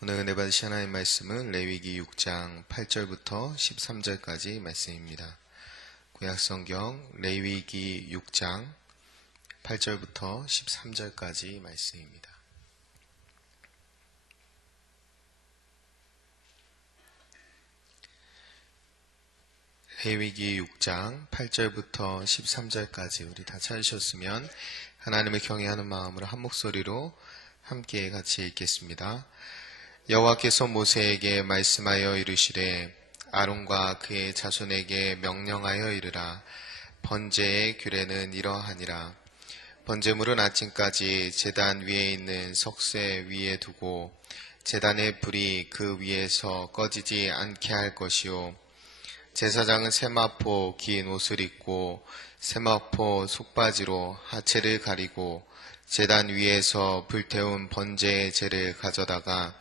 오늘 은혜 받으신 하나님 말씀은 레위기 6장 8절부터 13절까지 말씀입니다. 구약성경 레위기 6장 8절부터 13절까지 말씀입니다. 레위기 6장 8절부터 13절까지 우리 다 찾으셨으면 하나님을 경외하는 마음으로 한 목소리로 함께 같이 읽겠습니다. 여호와께서 모세에게 말씀하여 이르시되 아론과 그의 자손에게 명령하여 이르라. 번제의 규례는 이러하니라. 번제물은 아침까지 제단 위에 있는 석쇠 위에 두고 제단의 불이 그 위에서 꺼지지 않게 할 것이요, 제사장은 세마포 긴 옷을 입고 세마포 속바지로 하체를 가리고 제단 위에서 불태운 번제의 재를 가져다가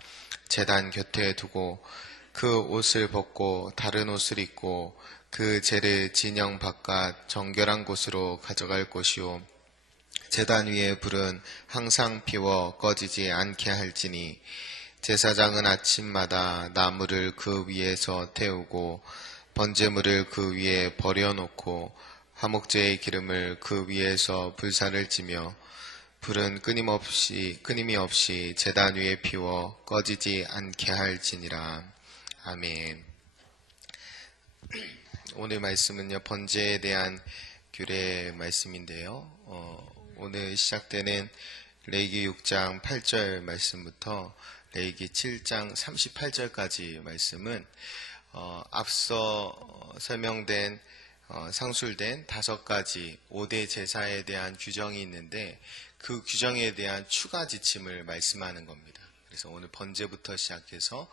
제단 곁에 두고 그 옷을 벗고 다른 옷을 입고 그 재를 진영 바깥 정결한 곳으로 가져갈 것이요, 제단 위의 불은 항상 피워 꺼지지 않게 할지니 제사장은 아침마다 나무를 그 위에서 태우고 번제물을 그 위에 버려놓고 화목제의 기름을 그 위에서 불사를 찌며 불은 끊임이 없이 제단 위에 피워 꺼지지 않게 할지니라. 아멘. 오늘 말씀은요, 번제에 대한 규례 말씀인데요. 오늘 시작되는 레위기 6장 8절 말씀부터 레위기 7장 38절까지 말씀은 앞서 설명된 상술된 5가지 5대 제사에 대한 규정이 있는데 그 규정에 대한 추가 지침을 말씀하는 겁니다. 그래서 오늘 번제부터 시작해서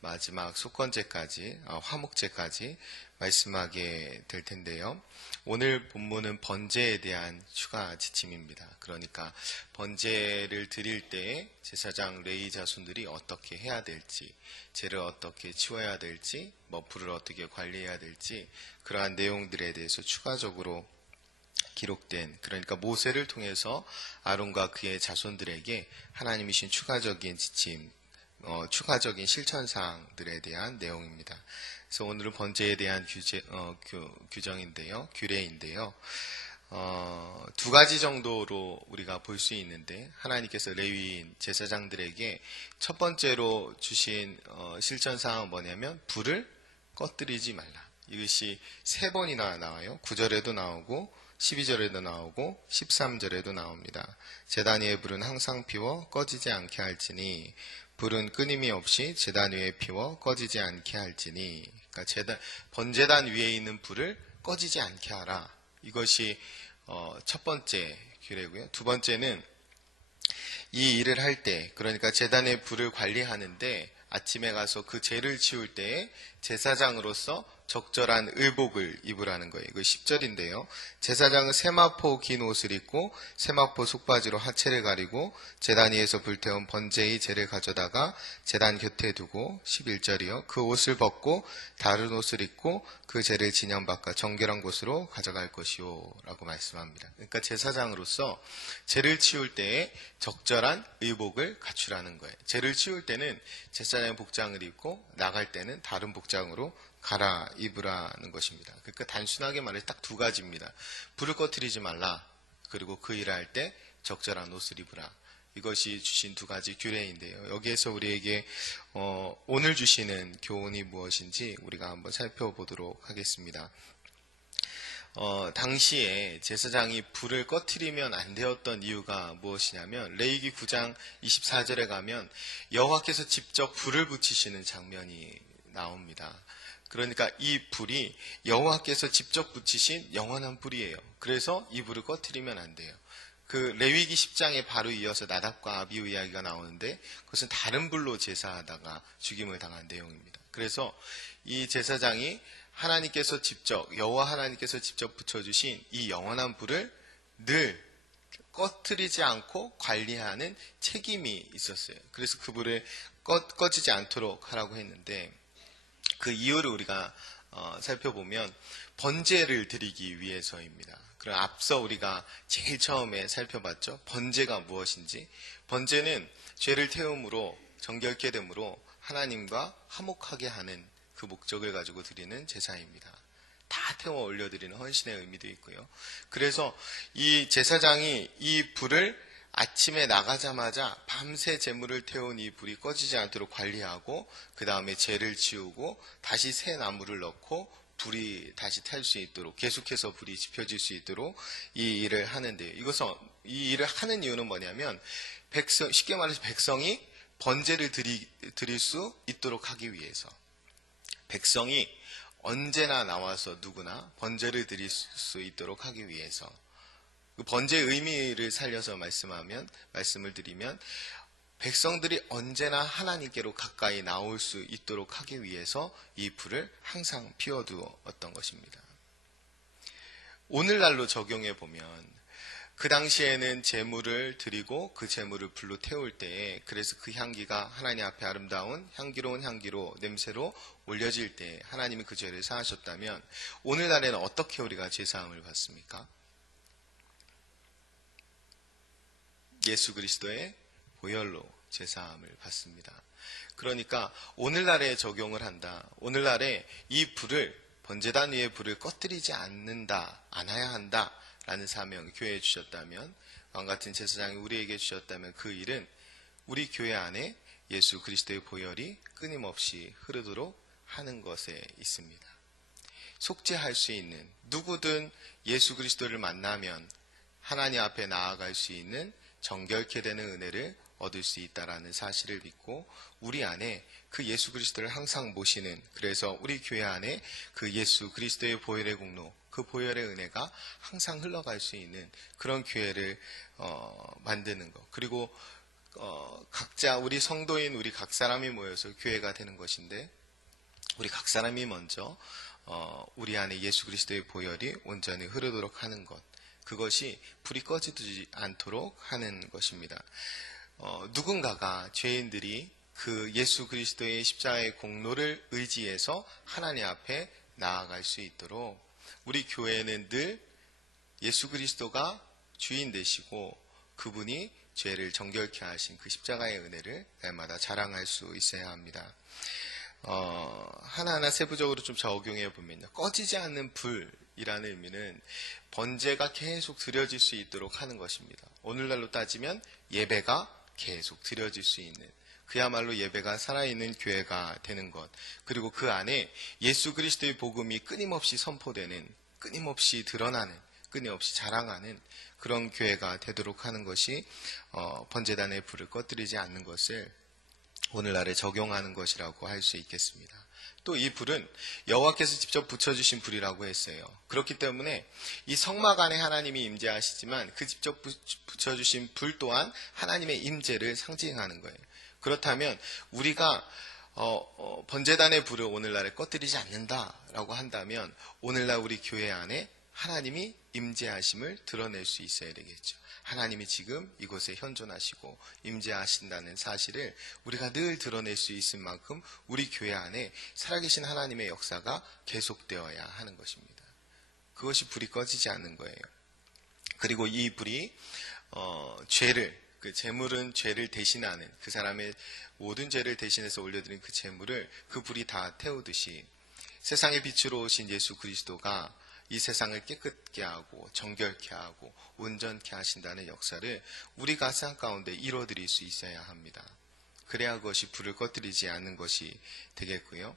마지막 속건제까지, 화목제까지 말씀하게 될 텐데요. 오늘 본문은 번제에 대한 추가 지침입니다. 그러니까 번제를 드릴 때 제사장 레위 자손들이 어떻게 해야 될지, 제를 어떻게 치워야 될지, 불을 어떻게 관리해야 될지, 그러한 내용들에 대해서 추가적으로 기록된, 그러니까 모세를 통해서 아론과 그의 자손들에게 하나님이신 추가적인 지침, 추가적인 실천사항들에 대한 내용입니다. 그래서 오늘은 번제에 대한 규정인데요, 규례인데요. 2가지 정도로 우리가 볼 수 있는데, 하나님께서 레위인 제사장들에게 첫 번째로 주신 실천사항은 뭐냐면 불을 꺼뜨리지 말라. 이것이 3번이나 나와요. 9절에도 나오고 12절에도 나오고 13절에도 나옵니다. 제단 위의 불은 항상 피워 꺼지지 않게 할지니 불은 끊임이 없이 제단 위에 피워 꺼지지 않게 할지니, 그러니까 번제단 위에 있는 불을 꺼지지 않게 하라. 이것이 첫 번째 규례고요. 두 번째는 이 일을 할 때, 그러니까 제단의 불을 관리하는데 아침에 가서 그 재를 치울 때에 제사장으로서 적절한 의복을 입으라는 거예요. 이거 10절인데요. 제사장은 세마포 긴 옷을 입고 세마포 속바지로 하체를 가리고 제단 위에서 불태운 번제의 재를 가져다가 제단 곁에 두고 11절이요. 그 옷을 벗고 다른 옷을 입고 그 재를 진영 바깥 정결한 곳으로 가져갈 것이요 라고 말씀합니다. 그러니까 제사장으로서 재를 치울 때에 적절한 의복을 갖추라는 거예요. 재를 치울 때는 제사장의 복장을 입고 나갈 때는 다른 복장으로 갈아입으라는 것입니다. 그러니까 단순하게 말해서 딱 2가지입니다. 불을 꺼뜨리지 말라, 그리고 그 일을 할 때 적절한 옷을 입으라. 이것이 주신 2가지 규례인데요. 여기에서 우리에게 오늘 주시는 교훈이 무엇인지 우리가 한번 살펴보도록 하겠습니다. 당시에 제사장이 불을 꺼뜨리면 안 되었던 이유가 무엇이냐면, 레위기 9장 24절에 가면 여호와께서 직접 불을 붙이시는 장면이 나옵니다. 그러니까 이 불이 여호와께서 직접 붙이신 영원한 불이에요. 그래서 이 불을 꺼뜨리면 안 돼요. 그 레위기 10장에 바로 이어서 나답과 아비후 이야기가 나오는데 그것은 다른 불로 제사하다가 죽임을 당한 내용입니다. 그래서 이 제사장이 하나님께서 직접, 여호와 하나님께서 직접 붙여주신 이 영원한 불을 늘 꺼뜨리지 않고 관리하는 책임이 있었어요. 그래서 그 불을 꺼지지 않도록 하라고 했는데, 그 이유를 우리가 살펴보면 번제를 드리기 위해서입니다. 그럼 앞서 우리가 제일 처음에 살펴봤죠. 번제가 무엇인지. 번제는 죄를 태움으로 정결케 됨으로 하나님과 화목하게 하는 그 목적을 가지고 드리는 제사입니다. 다 태워 올려드리는 헌신의 의미도 있고요. 그래서 이 제사장이 이 불을 아침에 나가자마자 밤새 제물을 태운 이 불이 꺼지지 않도록 관리하고 그 다음에 재를 지우고 다시 새 나무를 넣고 불이 다시 탈 수 있도록 계속해서 불이 지펴질 수 있도록 이 일을 하는데요. 이 일을 하는 이유는 뭐냐면 쉽게 말해서 백성이 번제를 드릴 수 있도록 하기 위해서, 백성이 언제나 나와서 누구나 번제를 드릴 수 있도록 하기 위해서, 그 번제의 의미를 살려서 말씀을 드리면 백성들이 언제나 하나님께로 가까이 나올 수 있도록 하기 위해서 이 불을 항상 피워두었던 것입니다. 오늘날로 적용해 보면 그 당시에는 제물을 드리고 그 제물을 불로 태울 때에, 그래서 그 향기가 하나님 앞에 아름다운 향기로운 향기로 냄새로 올려질 때 하나님이 그 죄를 사하셨다면, 오늘날에는 어떻게 우리가 제사함을 받습니까? 예수 그리스도의 보혈로 제사함을 받습니다. 그러니까 오늘날에 적용을 한다. 오늘날에 이 불을, 번제단 위에 불을 꺼뜨리지 않아야 한다 라는 사명을 교회에 주셨다면, 왕같은 제사장이 우리에게 주셨다면, 그 일은 우리 교회 안에 예수 그리스도의 보혈이 끊임없이 흐르도록 하는 것에 있습니다. 속죄할 수 있는, 누구든 예수 그리스도를 만나면 하나님 앞에 나아갈 수 있는 정결케 되는 은혜를 얻을 수 있다라는 사실을 믿고, 우리 안에 그 예수 그리스도를 항상 모시는, 그래서 우리 교회 안에 그 예수 그리스도의 보혈의 공로, 그 보혈의 은혜가 항상 흘러갈 수 있는 그런 교회를 만드는 것, 그리고 각자 우리 성도인 우리 각 사람이 모여서 교회가 되는 것인데, 우리 각 사람이 먼저 우리 안에 예수 그리스도의 보혈이 온전히 흐르도록 하는 것, 그것이 불이 꺼지지 않도록 하는 것입니다. 누군가가, 죄인들이 그 예수 그리스도의 십자가의 공로를 의지해서 하나님 앞에 나아갈 수 있도록 우리 교회는 늘 예수 그리스도가 주인 되시고 그분이 죄를 정결케 하신 그 십자가의 은혜를 날마다 자랑할 수 있어야 합니다. 하나하나 세부적으로 좀 적용해 보면요, 꺼지지 않는 불이라는 의미는 번제가 계속 드려질 수 있도록 하는 것입니다. 오늘날로 따지면 예배가 계속 드려질 수 있는, 그야말로 예배가 살아있는 교회가 되는 것, 그리고 그 안에 예수 그리스도의 복음이 끊임없이 선포되는, 끊임없이 드러나는, 끊임없이 자랑하는 그런 교회가 되도록 하는 것이 번제단의 불을 꺼뜨리지 않는 것을 오늘날에 적용하는 것이라고 할 수 있겠습니다. 또 이 불은 여호와께서 직접 붙여주신 불이라고 했어요. 그렇기 때문에 이 성막 안에 하나님이 임재하시지만 그 직접 붙여주신 불 또한 하나님의 임재를 상징하는 거예요. 그렇다면 우리가 번제단의 불을 오늘날에 꺼뜨리지 않는다라고 한다면 오늘날 우리 교회 안에 하나님이 임재하심을 드러낼 수 있어야 되겠죠. 하나님이 지금 이곳에 현존하시고 임재하신다는 사실을 우리가 늘 드러낼 수 있을 만큼 우리 교회 안에 살아계신 하나님의 역사가 계속되어야 하는 것입니다. 그것이 불이 꺼지지 않는 거예요. 그리고 이 불이 그 제물은 죄를 대신하는, 그 사람의 모든 죄를 대신해서 올려드린 그 제물을 그 불이 다 태우듯이 세상의 빛으로 오신 예수 그리스도가 이 세상을 깨끗게 하고 정결케 하고 온전케 하신다는 역사를 우리가 삶 가운데 이뤄드릴 수 있어야 합니다. 그래야 그것이 불을 꺼뜨리지 않는 것이 되겠고요.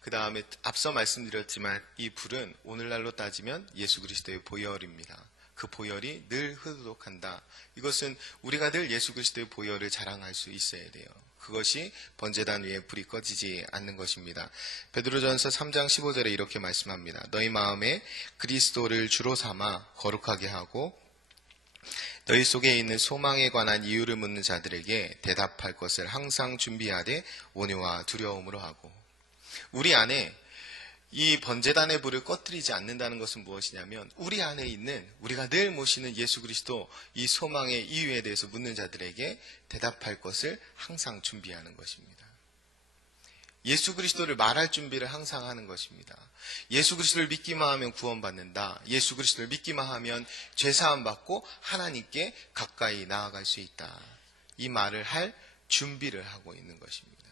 그 다음에 앞서 말씀드렸지만 이 불은 오늘날로 따지면 예수 그리스도의 보혈입니다. 그 보혈이 늘 흐르도록 한다. 이것은 우리가 늘 예수 그리스도의 보혈을 자랑할 수 있어야 돼요. 그것이 번제단 위에 불이 꺼지지 않는 것입니다. 베드로전서 3장 15절에 이렇게 말씀합니다. 너희 마음에 그리스도를 주로 삼아 거룩하게 하고 너희 속에 있는 소망에 관한 이유를 묻는 자들에게 대답할 것을 항상 준비하되 온유와 두려움으로 하고. 우리 안에 이 번제단의 불을 꺼뜨리지 않는다는 것은 무엇이냐면 우리 안에 있는, 우리가 늘 모시는 예수 그리스도 이 소망의 이유에 대해서 묻는 자들에게 대답할 것을 항상 준비하는 것입니다. 예수 그리스도를 말할 준비를 항상 하는 것입니다. 예수 그리스도를 믿기만 하면 구원받는다. 예수 그리스도를 믿기만 하면 죄사함 받고 하나님께 가까이 나아갈 수 있다. 이 말을 할 준비를 하고 있는 것입니다.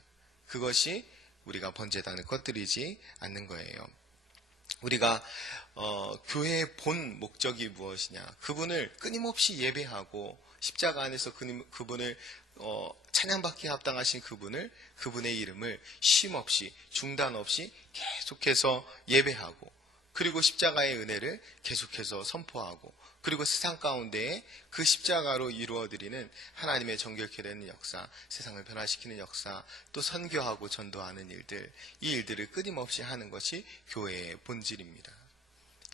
그것이 우리가 번제단을 꺼뜨리지 않는 거예요. 우리가 교회의 본 목적이 무엇이냐? 그분을 끊임없이 예배하고 십자가 안에서 그분을 찬양받기에 합당하신 그분의 이름을 쉼없이 중단 없이 계속해서 예배하고, 그리고 십자가의 은혜를 계속해서 선포하고, 그리고 세상 가운데에 그 십자가로 이루어드리는 하나님의 정결케 되는 역사, 세상을 변화시키는 역사, 또 선교하고 전도하는 일들, 이 일들을 끊임없이 하는 것이 교회의 본질입니다.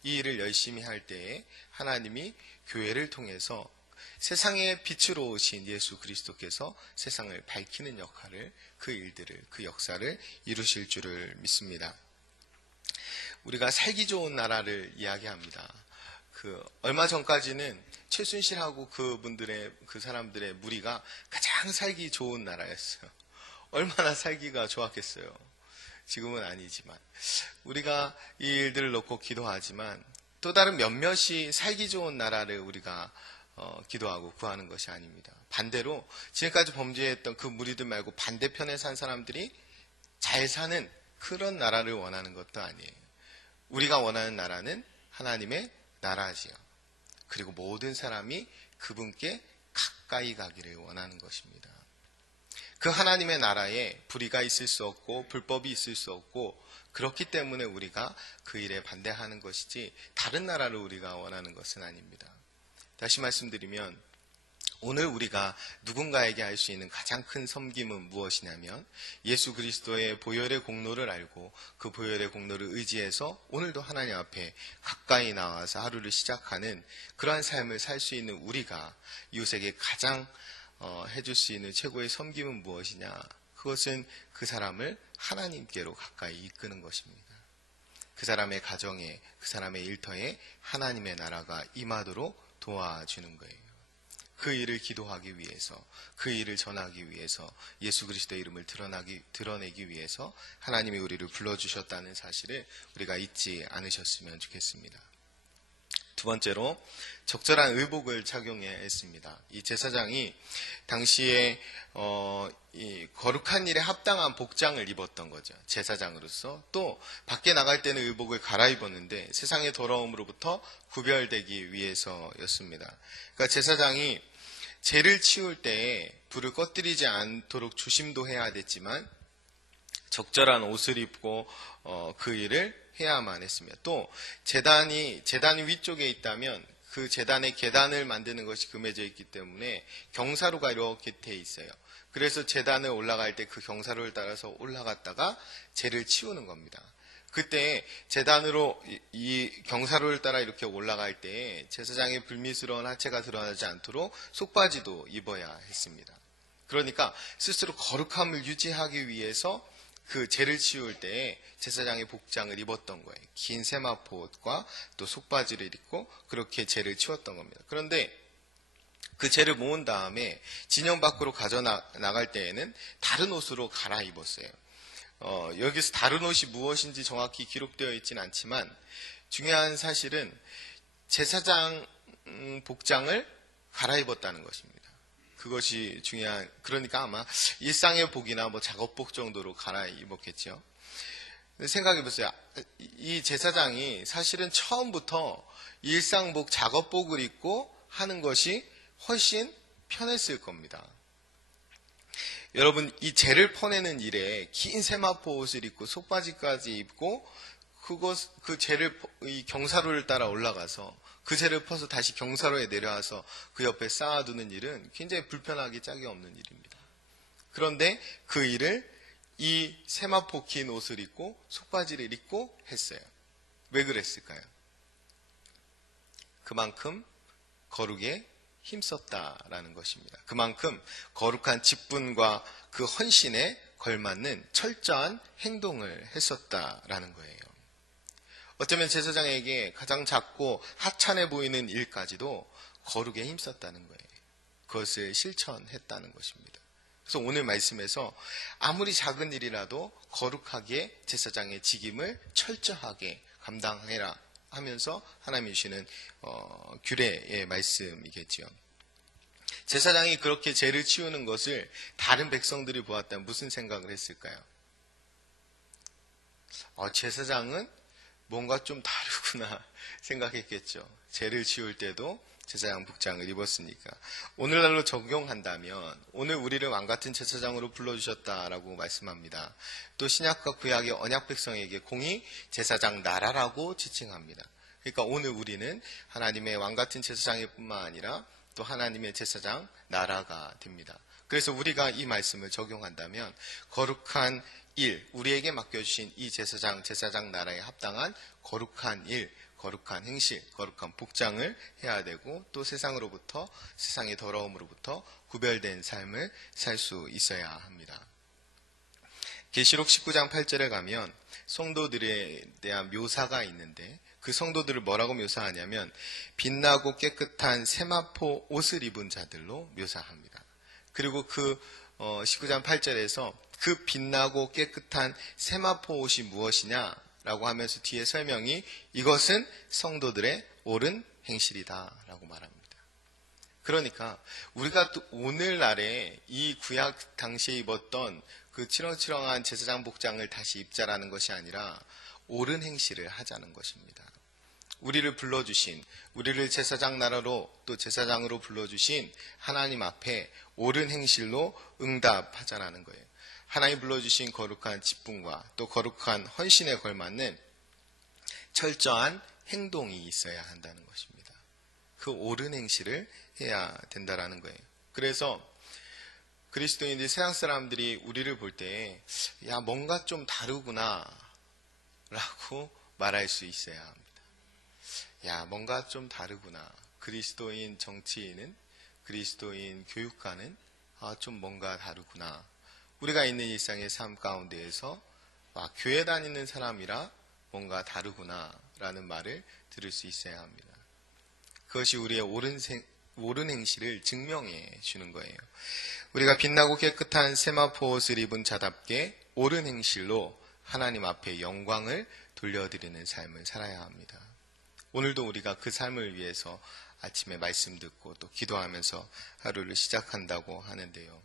이 일을 열심히 할 때에 하나님이 교회를 통해서 세상의 빛으로 오신 예수 그리스도께서 세상을 밝히는 역할을, 그 일들을, 그 역사를 이루실 줄을 믿습니다. 우리가 살기 좋은 나라를 이야기합니다. 얼마 전까지는 최순실하고 그 사람들의 무리가 가장 살기 좋은 나라였어요. 얼마나 살기가 좋았겠어요. 지금은 아니지만, 우리가 이 일들을 놓고 기도하지만 또 다른 몇몇이 살기 좋은 나라를 우리가 기도하고 구하는 것이 아닙니다. 반대로 지금까지 범죄했던 그 무리들 말고 반대편에 산 사람들이 잘 사는 그런 나라를 원하는 것도 아니에요. 우리가 원하는 나라는 하나님의 나라지요. 그리고 모든 사람이 그분께 가까이 가기를 원하는 것입니다. 그 하나님의 나라에 불의가 있을 수 없고 불법이 있을 수 없고, 그렇기 때문에 우리가 그 일에 반대하는 것이지 다른 나라를 우리가 원하는 것은 아닙니다. 다시 말씀드리면, 오늘 우리가 누군가에게 할 수 있는 가장 큰 섬김은 무엇이냐면, 예수 그리스도의 보혈의 공로를 알고 그 보혈의 공로를 의지해서 오늘도 하나님 앞에 가까이 나와서 하루를 시작하는 그러한 삶을 살 수 있는 우리가 이웃에게 가장 해줄 수 있는 최고의 섬김은 무엇이냐? 그것은 그 사람을 하나님께로 가까이 이끄는 것입니다. 그 사람의 가정에, 그 사람의 일터에 하나님의 나라가 임하도록 도와주는 거예요. 그 일을 기도하기 위해서, 그 일을 전하기 위해서, 예수 그리스도의 이름을 드러내기 위해서 하나님이 우리를 불러주셨다는 사실을 우리가 잊지 않으셨으면 좋겠습니다. 두 번째로, 적절한 의복을 착용해야 했습니다. 이 제사장이 당시에 이 거룩한 일에 합당한 복장을 입었던 거죠. 제사장으로서. 또 밖에 나갈 때는 의복을 갈아입었는데 세상의 더러움으로부터 구별되기 위해서였습니다. 그러니까 제사장이 죄를 치울 때에 불을 꺼뜨리지 않도록 조심도 해야 됐지만 적절한 옷을 입고 그 일을 해야만 했습니다. 또 제단이 위쪽에 있다면 그 제단의 계단을 만드는 것이 금해져 있기 때문에 경사로가 이렇게 돼 있어요. 그래서 제단을 올라갈 때 그 경사로를 따라서 올라갔다가 죄를 치우는 겁니다. 그때 제단으로 이 경사로를 따라 이렇게 올라갈 때 제사장의 불미스러운 하체가 드러나지 않도록 속바지도 입어야 했습니다. 그러니까 스스로 거룩함을 유지하기 위해서 그 죄를 치울 때 제사장의 복장을 입었던 거예요. 긴 세마포 옷과 또 속바지를 입고 그렇게 죄를 치웠던 겁니다. 그런데 그 죄를 모은 다음에 진영 밖으로 가져나갈 때에는 다른 옷으로 갈아입었어요. 여기서 다른 옷이 무엇인지 정확히 기록되어 있지는 않지만 중요한 사실은 제사장 복장을 갈아입었다는 것입니다. 그것이 중요한, 그러니까 아마 일상의 복이나 작업복 정도로 갈아입었겠죠. 생각해 보세요. 이 제사장이 사실은 처음부터 일상복, 작업복을 입고 하는 것이 훨씬 편했을 겁니다. 여러분, 이 죄를 퍼내는 일에 긴 세마포 옷을 입고 속바지까지 입고 그 죄를 이 경사로를 따라 올라가서 그 죄를 퍼서 다시 경사로에 내려와서 그 옆에 쌓아두는 일은 굉장히 불편하기 짝이 없는 일입니다. 그런데 그 일을 이 세마포 긴 옷을 입고 속바지를 입고 했어요. 왜 그랬을까요? 그만큼 거룩에 힘썼다라는 것입니다. 그만큼 거룩한 직분과 그 헌신에 걸맞는 철저한 행동을 했었다라는 거예요. 어쩌면 제사장에게 가장 작고 하찮아 보이는 일까지도 거룩에 힘썼다는 거예요. 그것을 실천했다는 것입니다. 그래서 오늘 말씀에서 아무리 작은 일이라도 거룩하게 제사장의 직임을 철저하게 감당해라 하면서 하나님이 주시는 규례의 말씀이겠지요. 제사장이 그렇게 죄를 치우는 것을 다른 백성들이 보았다면 무슨 생각을 했을까요? 제사장은 뭔가 좀 다르구나 생각했겠죠. 죄를 치울 때도 제사장 복장을 입었으니까. 오늘날로 적용한다면 오늘 우리를 왕같은 제사장으로 불러주셨다라고 말씀합니다. 또 신약과 구약의 언약 백성에게 공의 제사장 나라라고 지칭합니다. 그러니까 오늘 우리는 하나님의 왕같은 제사장일 뿐만 아니라 또 하나님의 제사장 나라가 됩니다. 그래서 우리가 이 말씀을 적용한다면 거룩한 일, 우리에게 맡겨주신 이 제사장 나라에 합당한 거룩한 일, 거룩한 행실, 거룩한 복장을 해야 되고 또 세상으로부터, 세상의 더러움으로부터 구별된 삶을 살 수 있어야 합니다. 계시록 19장 8절에 가면 성도들에 대한 묘사가 있는데 그 성도들을 뭐라고 묘사하냐면 빛나고 깨끗한 세마포 옷을 입은 자들로 묘사합니다. 그리고 그 19장 8절에서 그 빛나고 깨끗한 세마포 옷이 무엇이냐라고 하면서 뒤에 설명이 이것은 성도들의 옳은 행실이다 라고 말합니다. 그러니까 우리가 또 오늘날에 이 구약 당시에 입었던 그 치렁치렁한 제사장 복장을 다시 입자라는 것이 아니라 옳은 행실을 하자는 것입니다. 우리를 불러주신, 우리를 제사장 나라로 또 제사장으로 불러주신 하나님 앞에 옳은 행실로 응답하자라는 거예요. 하나님 불러주신 거룩한 직분과 또 거룩한 헌신에 걸맞는 철저한 행동이 있어야 한다는 것입니다. 그 옳은 행실을 해야 된다라는 거예요. 그래서 그리스도인들, 세상 사람들이 우리를 볼 때 야, 뭔가 좀 다르구나 라고 말할 수 있어야 합니다. 야, 뭔가 좀 다르구나. 그리스도인 정치인은, 그리스도인 교육가는 좀 뭔가 다르구나. 우리가 있는 일상의 삶 가운데에서 교회 다니는 사람이라 뭔가 다르구나 라는 말을 들을 수 있어야 합니다. 그것이 우리의 옳은 행실을 증명해 주는 거예요. 우리가 빛나고 깨끗한 세마포 옷을 입은 자답게 옳은 행실로 하나님 앞에 영광을 돌려드리는 삶을 살아야 합니다. 오늘도 우리가 그 삶을 위해서 아침에 말씀 듣고 또 기도하면서 하루를 시작한다고 하는데요.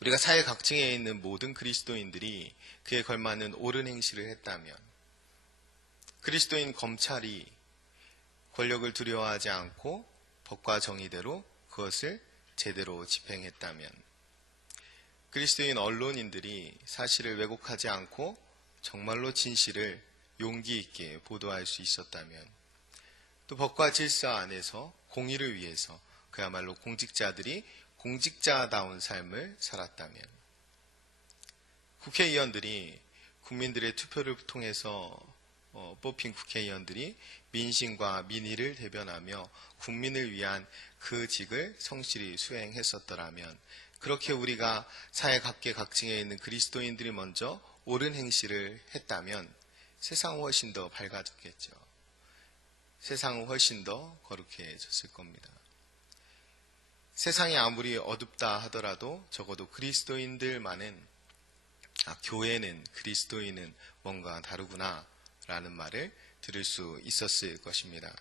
우리가 사회 각층에 있는 모든 그리스도인들이 그에 걸맞는 옳은 행실을 했다면, 그리스도인 검찰이 권력을 두려워하지 않고 법과 정의대로 그것을 제대로 집행했다면, 그리스도인 언론인들이 사실을 왜곡하지 않고 정말로 진실을 용기 있게 보도할 수 있었다면, 또 법과 질서 안에서 공의를 위해서 그야말로 공직자들이 공직자다운 삶을 살았다면, 국회의원들이 국민들의 투표를 통해서 뽑힌 국회의원들이 민심과 민의를 대변하며 국민을 위한 그 직을 성실히 수행했었더라면, 그렇게 우리가 사회 각계각층에 있는 그리스도인들이 먼저 옳은 행실을 했다면 세상은 훨씬 더 밝아졌겠죠. 세상은 훨씬 더 거룩해졌을 겁니다. 세상이 아무리 어둡다 하더라도 적어도 그리스도인들만은 교회는, 그리스도인은 뭔가 다르구나 라는 말을 들을 수 있었을 것입니다.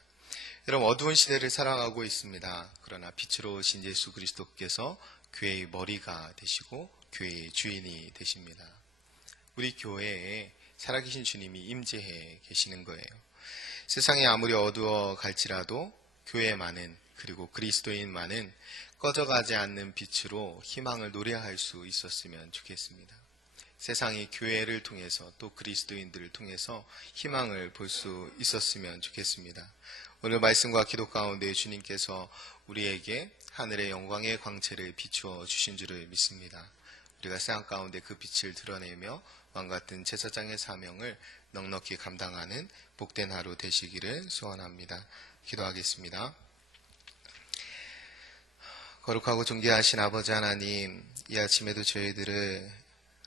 여러분, 어두운 시대를 살아가고 있습니다. 그러나 빛으로 오신 예수 그리스도께서 교회의 머리가 되시고 교회의 주인이 되십니다. 우리 교회에 살아계신 주님이 임재해 계시는 거예요. 세상이 아무리 어두워 갈지라도 교회만은, 그리고 그리스도인만은 꺼져가지 않는 빛으로 희망을 노래할 수 있었으면 좋겠습니다. 세상이 교회를 통해서 또 그리스도인들을 통해서 희망을 볼 수 있었으면 좋겠습니다. 오늘 말씀과 기도 가운데 주님께서 우리에게 하늘의 영광의 광채를 비추어 주신 줄을 믿습니다. 우리가 세상 가운데 그 빛을 드러내며 왕같은 제사장의 사명을 넉넉히 감당하는 복된 하루 되시기를 소원합니다. 기도하겠습니다. 거룩하고 존귀하신 아버지 하나님, 이 아침에도 저희들을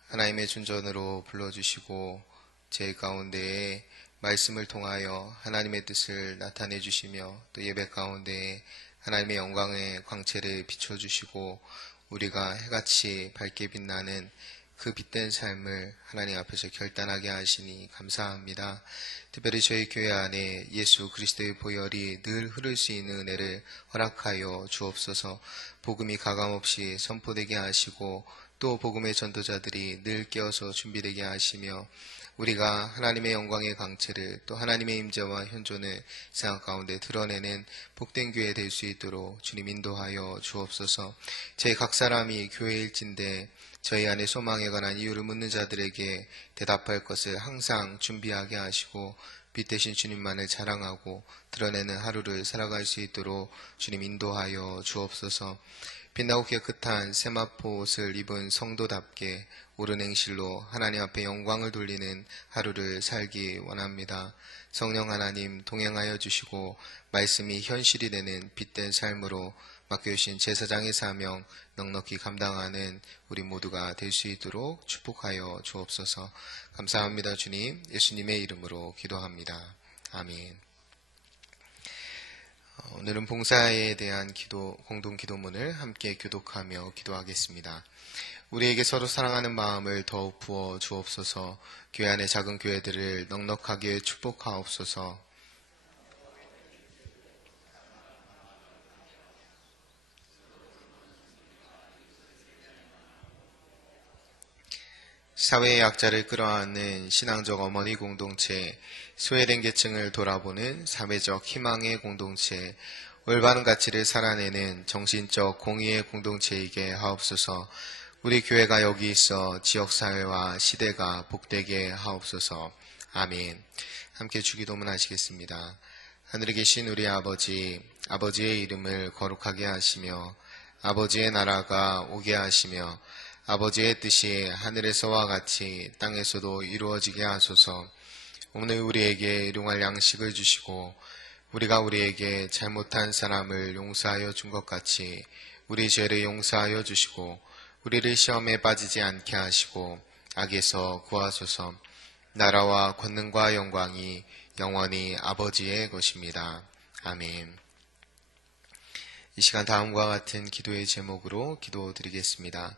하나님의 존전으로 불러주시고 제 가운데에 말씀을 통하여 하나님의 뜻을 나타내 주시며 또 예배 가운데에 하나님의 영광의 광채를 비춰주시고 우리가 해같이 밝게 빛나는 그 빛된 삶을 하나님 앞에서 결단하게 하시니 감사합니다. 특별히 저희 교회 안에 예수 그리스도의 보혈이 늘 흐를 수 있는 은혜를 허락하여 주옵소서. 복음이 가감없이 선포되게 하시고 또 복음의 전도자들이 늘 깨어서 준비되게 하시며 우리가 하나님의 영광의 강체를 또 하나님의 임재와 현존을 세상 가운데 드러내는 복된 교회 될 수 있도록 주님 인도하여 주옵소서. 저희 각 사람이 교회일진데 저희 안에 소망에 관한 이유를 묻는 자들에게 대답할 것을 항상 준비하게 하시고 빛 대신 주님만을 자랑하고 드러내는 하루를 살아갈 수 있도록 주님 인도하여 주옵소서. 빛나고 깨끗한 세마포 옷을 입은 성도답게 옳은 행실로 하나님 앞에 영광을 돌리는 하루를 살기 원합니다. 성령 하나님 동행하여 주시고 말씀이 현실이 되는 빛된 삶으로 맡겨주신 제사장의 사명 넉넉히 감당하는 우리 모두가 될 수 있도록 축복하여 주옵소서. 감사합니다. 주님, 예수님의 이름으로 기도합니다. 아멘. 오늘은 봉사에 대한 공동 기도문을 함께 교독하며 기도하겠습니다. 우리에게 서로 사랑하는 마음을 더욱 부어 주옵소서. 교회 안의 작은 교회들을 넉넉하게 축복하옵소서. 사회의 약자를 끌어안는 신앙적 어머니 공동체, 소외된 계층을 돌아보는 사회적 희망의 공동체, 올바른 가치를 살아내는 정신적 공의의 공동체이게 하옵소서. 우리 교회가 여기 있어 지역사회와 시대가 복되게 하옵소서. 아멘. 함께 주기도문 하시겠습니다. 하늘에 계신 우리 아버지, 아버지의 이름을 거룩하게 하시며 아버지의 나라가 오게 하시며 아버지의 뜻이 하늘에서와 같이 땅에서도 이루어지게 하소서. 오늘 우리에게 일용할 양식을 주시고 우리가 우리에게 잘못한 사람을 용서하여 준 것 같이 우리 죄를 용서하여 주시고 우리를 시험에 빠지지 않게 하시고 악에서 구하소서. 나라와 권능과 영광이 영원히 아버지의 것입니다. 아멘. 이 시간 다음과 같은 기도의 제목으로 기도드리겠습니다.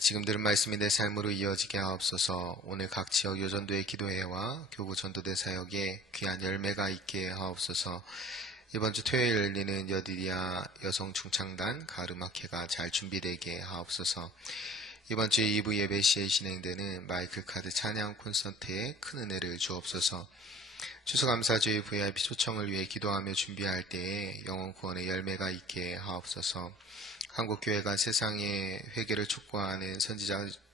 지금 들은 말씀이 내 삶으로 이어지게 하옵소서. 오늘 각 지역 요전도의 기도회와 교구 전도대 사역에 귀한 열매가 있게 하옵소서. 이번 주 토요일 열리는 여디리아 여성 중창단 가을음악회가 잘 준비되게 하옵소서. 이번 주 2부 예배 시에 진행되는 마이클 카드 찬양 콘서트에 큰 은혜를 주옵소서. 추수감사주의 VIP 초청을 위해 기도하며 준비할 때에 영혼 구원의 열매가 있게 하옵소서. 한국교회가 세상의 회개를 촉구하는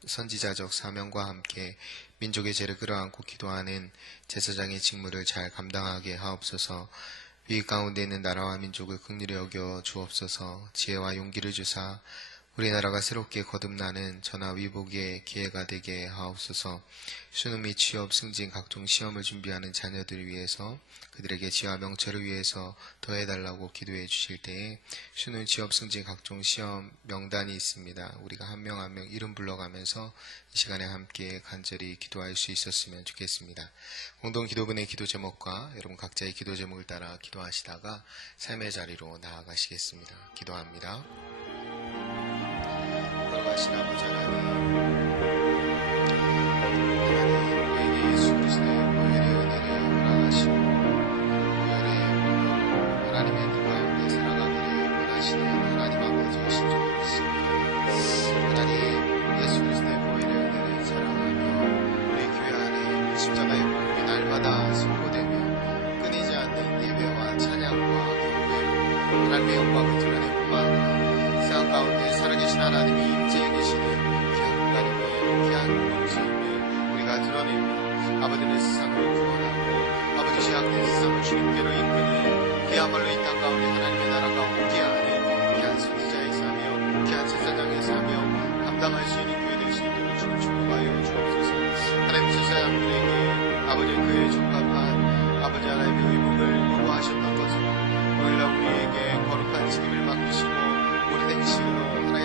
선지자적 사명과 함께 민족의 죄를 끌어안고 기도하는 제사장의 직무를 잘 감당하게 하옵소서. 위기 가운데 있는 나라와 민족을 긍휼히 여겨 주옵소서. 지혜와 용기를 주사 우리나라가 새롭게 거듭나는 전화위복의 기회가 되게 하옵소서. 수능 및 취업, 승진, 각종 시험을 준비하는 자녀들을 위해서 그들에게 지혜와 명철을 위해서 더해달라고 기도해 주실 때에 수능, 취업, 승진, 각종 시험 명단이 있습니다. 우리가 한 명 한 명 이름 불러가면서 이 시간에 함께 간절히 기도할 수 있었으면 좋겠습니다. 공동 기도문의 기도 제목과 여러분 각자의 기도 제목을 따라 기도하시다가 삶의 자리로 나아가시겠습니다. 기도합니다. 걸어가신 아버지 하나님, 우리에게 예수 그리스도의 보혈의 은혜를 허락하시고 보혈의 보혈로 하나님의 뜻 가운데 살아가기를 원하시는 하나님 아버지이신 줄 믿습니다. 하나님, 예수 그리스도의 보혈의 은혜를 사랑하며 우리 교회 안에 십자가의 복음이 날마다 선포되며 끊이지 않는 예배와 찬양과 경배로 하나님의 영광을 드러낼 뿐만 아니라 세상 가운데 살아계신 하나님이 임재해 계시는 귀한 하나님의 귀한 공동체임을 우리가 드러내며 아버지는 세상을 구원하고 아버지 죄악된 세상을 주님께로 이끄는 그야말로 이 땅 가운데 하나님의 나라가 오게 하는 귀한 선지자의 사명, 귀한 제사장의 사명 감당할 수